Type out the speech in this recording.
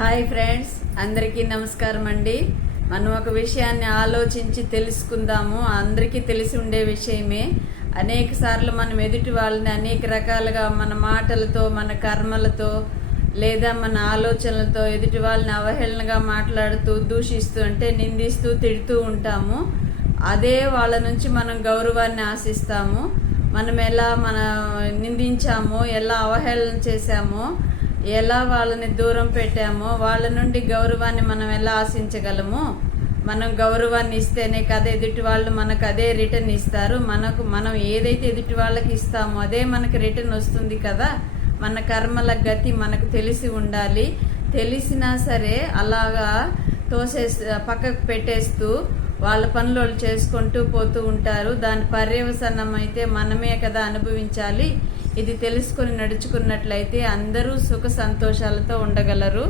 Hi friends, అందరికీ నమస్కారం అండి. మనం ఒక విషయాన్ని ఆలోచించి తెలుసుకుందాము. అందరికీ తెలిసి ఉండే విషయమే. అనేక సార్లు మనం ఎదుటి వాళ్ళని అనేక రకాలుగా మన మాటలతో, మన కర్మలతో లేదా మన ఆలోచనలతో ఎదుటి వాళ్ళని అవహేళనగా మాట్లాడుతూ, దూషిస్తూ అంటే నిందిస్తూ, తిడుతూ ఉంటాము. అదే వాళ్ళ నుంచి మనం గౌరవాన్ని ఆశిస్తాము. మనం ఎలా నిందించామో, ఎలా అవహేళన చేశామో, ఎలా వాళ్ళని దూరం పెట్టామో, వాళ్ళ నుండి గౌరవాన్ని మనం ఎలా ఆశించగలము? మనం గౌరవాన్ని ఇస్తేనే కదా ఎదుటి వాళ్ళు మనకు అదే రిటర్న్ ఇస్తారు. మనం ఏదైతే ఎదుటి వాళ్ళకి ఇస్తామో అదే మనకు రిటర్న్ వస్తుంది కదా. మన కర్మల గతి మనకు తెలిసి ఉండాలి. తెలిసినా సరే అలాగా పక్కకు పెట్టేస్తూ వాళ్ళ పనులు వాళ్ళు చేసుకుంటూ పోతూ ఉంటారు. దాని పర్యవసానం అయితే మనమే కదా అనుభవించాలి. ఇది తెలుసుకొని నడుచుకున్నట్లయితే అందరూ సుఖ సంతోషాలతో ఉండగలరు.